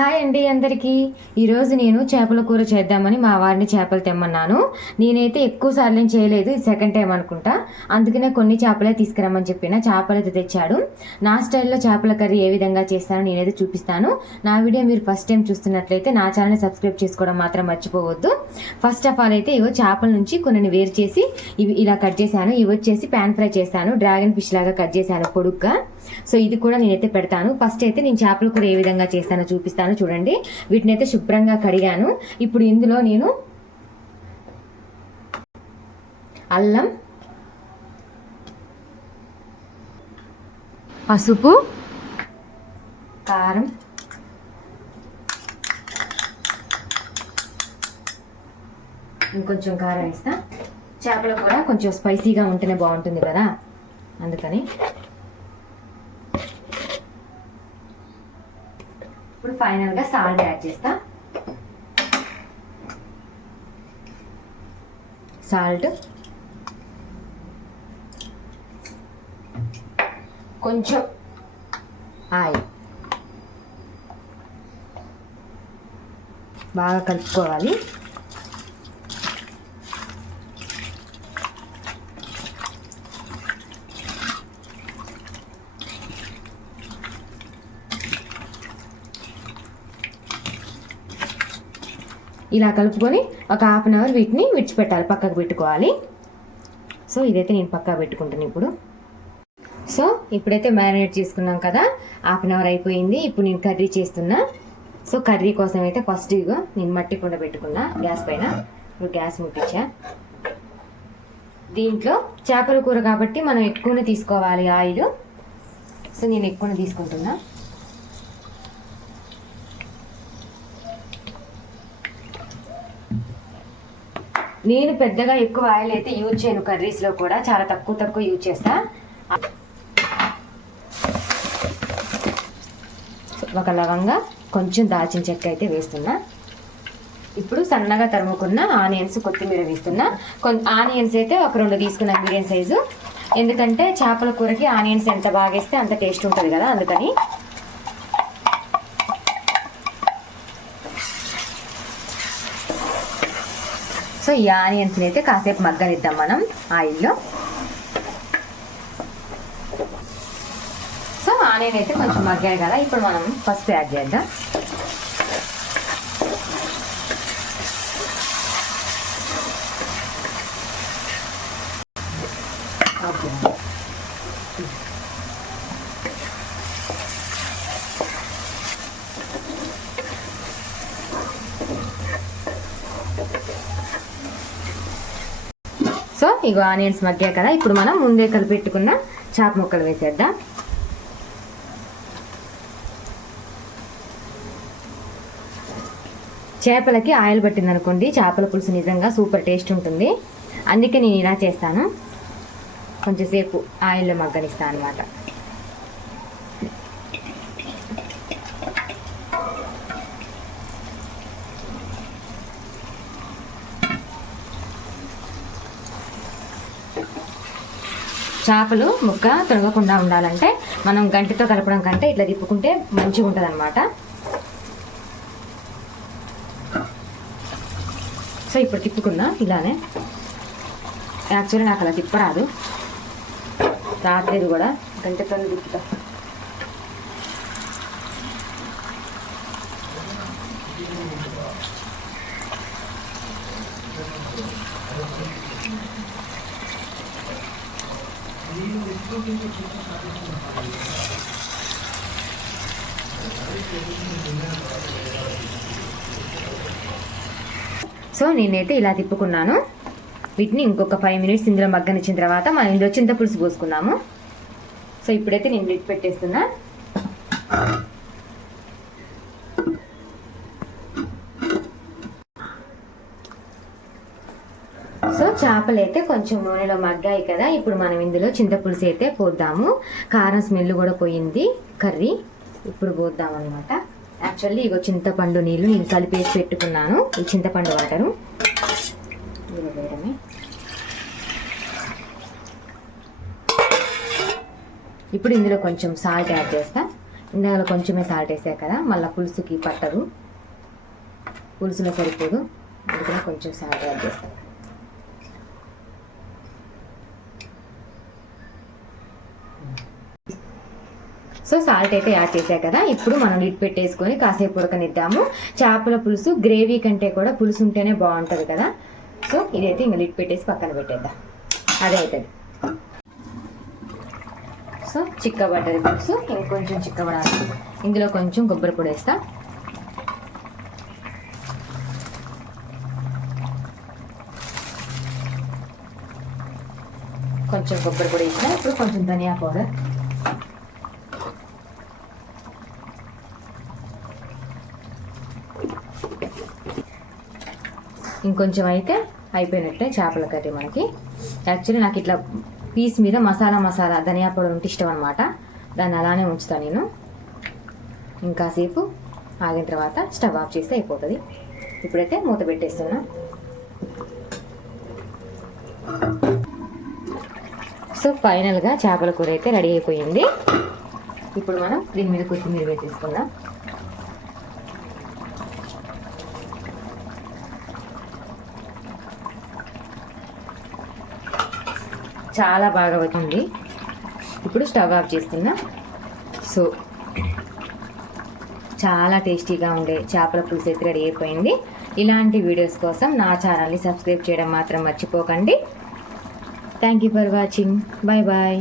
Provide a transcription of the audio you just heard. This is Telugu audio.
హాయ్ అండి అందరికీ. ఈరోజు నేను చేపల కూర చేద్దామని మా వారిని చేపలు తెమ్మన్నాను. నేనైతే ఎక్కువ సార్లు చేయలేదు, ఇది సెకండ్ టైం అనుకుంటా. అందుకనే కొన్ని చేపలే తీసుకురమ్మని చెప్పిన. చేపలు అయితే తెచ్చాడు. నా స్టైల్లో చేపల కర్రీ ఏ విధంగా చేస్తానో నేనైతే చూపిస్తాను. నా వీడియో మీరు ఫస్ట్ టైం చూస్తున్నట్లయితే నా ఛానల్ని సబ్స్క్రైబ్ చేసుకోవడం మాత్రం మర్చిపోవద్దు. ఫస్ట్ ఆఫ్ ఆల్ అయితే ఇవో చేపల నుంచి కొన్ని వేరు చేసి ఇవి ఇలా కట్ చేశాను. ఇవి వచ్చేసి ప్యాన్ ఫ్రై చేస్తాను. డ్రాగన్ ఫిష్ లాగా కట్ చేశాను పొడుగ్గా. సో ఇది కూడా నేనైతే పెడతాను. ఫస్ట్ అయితే నేను చేపల కూర ఏ విధంగా చేస్తానో చూపిస్తాను చూడండి. వీటిని అయితే శుభ్రంగా కడిగాను. ఇప్పుడు ఇందులో నేను అల్లం, పసుపు, కారం, ఇంకొంచెం కారం వేస్తా. చేపల కూర కొంచెం స్పైసీగా ఉంటేనే బాగుంటుంది కదా, అందుకని. ఇప్పుడు ఫైనల్గా సాల్ట్ యాడ్ చేస్తా. సాల్ట్, కొంచెం ఆయిల్ బాగా కలుపుకోవాలి. ఇలా కలుపుకొని ఒక హాఫ్ అన్ అవర్ వీటిని విడిచిపెట్టాలి, పక్కకు పెట్టుకోవాలి. సో ఇదైతే నేను పక్కకు పెట్టుకుంటాను ఇప్పుడు. సో ఇప్పుడైతే మ్యారినేట్ చేసుకున్నాం కదా, హాఫ్ అన్ అవర్ అయిపోయింది. ఇప్పుడు నేను కర్రీ చేస్తున్నా. సో కర్రీ కోసం అయితే ఫస్ట్ ఇగో నేను మట్టి కుండ పెట్టుకున్నా గ్యాస్ పైన. ఇప్పుడు గ్యాస్ ముట్టించా. దీంట్లో చేపల కూర కాబట్టి మనం ఎక్కువనే తీసుకోవాలి ఆయిల్. సో నేను ఎక్కువనే తీసుకుంటున్నా. నేను పెద్దగా ఎక్కువ ఆయిల్ అయితే యూజ్ చేయను కర్రీస్లో కూడా, చాలా తక్కువ యూజ్ చేస్తా. ఒక లవంగా, కొంచెం దాల్చిన చెక్క అయితే వేస్తున్నా. ఇప్పుడు సన్నగా తరుముకున్న ఆనియన్స్, కొత్తిమీర వేస్తున్నా. ఆనియన్స్ అయితే ఒక 2 తీసుకున్నా, మీడియం సైజు. ఎందుకంటే చేపల కూరకి ఆనియన్స్ ఎంత బాగా వేస్తే అంత టేస్ట్ ఉంటుంది కదా, అందుకని. సో ఈ ఆనియన్స్ని అయితే కాసేపు మగ్గనిద్దాం మనం ఆయిల్లో. సో ఆనియన్ అయితే కొంచెం మగ్గాయి కదా, ఇప్పుడు మనం పసుపు యాడ్ చేద్దాం. సో ఇగో ఆనియన్స్ మగ్గాయి కదా, ఇప్పుడు మనం ముందే కలిపెట్టుకున్న చేప ముక్కలు వేసేద్దాం. చేపలకి ఆయిల్ పట్టింది అనుకోండి, చేపల పులుసు నిజంగా సూపర్ టేస్ట్ ఉంటుంది. అందుకే నేను ఇలా చేస్తాను, కొంచెంసేపు ఆయిల్లో మగ్గనిస్తాను అనమాట. చేపలు ముక్క తొలగకుండా ఉండాలంటే మనం గంటితో కలపడం కంటే ఇట్లా తిప్పుకుంటే మంచిగా ఉంటుంది అనమాట. సో ఇప్పుడు తిప్పుకున్నా ఇలానే. యాక్చువల్లీ నాకు అలా తిప్పరాదు, రాత్రి కూడా గంటతో తిప్పుతా. సో నేనైతే ఇలా తిప్పుకున్నాను. వీటిని ఇంకొక 5 మినిట్స్ ఇందులో మగ్గనిచ్చిన తర్వాత మనం ఇందులో చింతపులుసు పోసుకున్నాము. సో ఇప్పుడైతే నేను లిడ్ పెట్టేస్తున్నా. సో చేపలు అయితే కొంచెం నూనెలో మగ్గాయి కదా, ఇప్పుడు మనం ఇందులో చింతపులుసు అయితే పోద్దాము. కారం స్మెల్ కూడా పోయింది కర్రీ, ఇప్పుడు పోద్దాం అనమాట. యాక్చువల్లీ ఇగో చింతపండు నీళ్ళు నేను కలిపేసి పెట్టుకున్నాను, ఈ చింతపండు వాటరు వేయడమే. ఇప్పుడు ఇందులో కొంచెం సాల్ట్ యాడ్ చేస్తా. ఇందులో కొంచెమే సాల్ట్ వేసా కదా, మళ్ళీ పులుసుకి పట్టదు, పులుసులో సరిపోదు, అందుకని కొంచెం సాల్ట్ యాడ్ చేస్తాను. సో సాల్ట్ అయితే యాడ్ చేసా కదా, ఇప్పుడు మనం లిడ్ పెట్టేసుకొని కాసేపు ఉడకనిద్దాము. చేపల పులుసు గ్రేవీ కంటే కూడా పులుసు ఉంటేనే బాగుంటుంది కదా. సో ఇదైతే ఇంకా లిడ్ పెట్టేసి పక్కన పెట్టేద్దాం, అదే అవుతుంది. సో చిక్కబడ్డది పులుసు, ఇంకొంచెం చిక్కబడాలి. ఇందులో కొంచెం కొబ్బరి పొడి వేస్తా. కొంచెం కొబ్బరి పొడి వేసిన, ఇప్పుడు కొంచెం ధనియా పౌడర్, ఇంకొంచెం అయితే అయిపోయినట్టే చేపల కర్రీ మనకి. యాక్చువల్లీ నాకు ఇట్లా పీస్ మీద మసాలా ధనియా పౌడర్ ఉంటే ఇష్టం అనమాట, దాన్ని అలానే ఉంచుతాను నేను. ఇంకాసేపు ఆగిన తర్వాత స్టవ్ ఆఫ్ చేస్తే అయిపోతుంది. ఇప్పుడైతే మూత పెట్టేస్తున్నా. సో ఫైనల్గా చేపల కూర అయితే రెడీ అయిపోయింది. ఇప్పుడు మనం దీని మీద కొత్తిమీర వేసేసుకుందాం. చాలా బాగా వచ్చింది. ఇప్పుడు స్టవ్ ఆఫ్ చేస్తున్నా. సో చాలా టేస్టీగా ఉండే చేపల పులుసు అయితే రెడీ అయిపోయింది. ఇలాంటి వీడియోస్ కోసం నా ఛానల్ని సబ్స్క్రైబ్ చేయడం మాత్రం మర్చిపోకండి. Thank you for watching. Bye bye.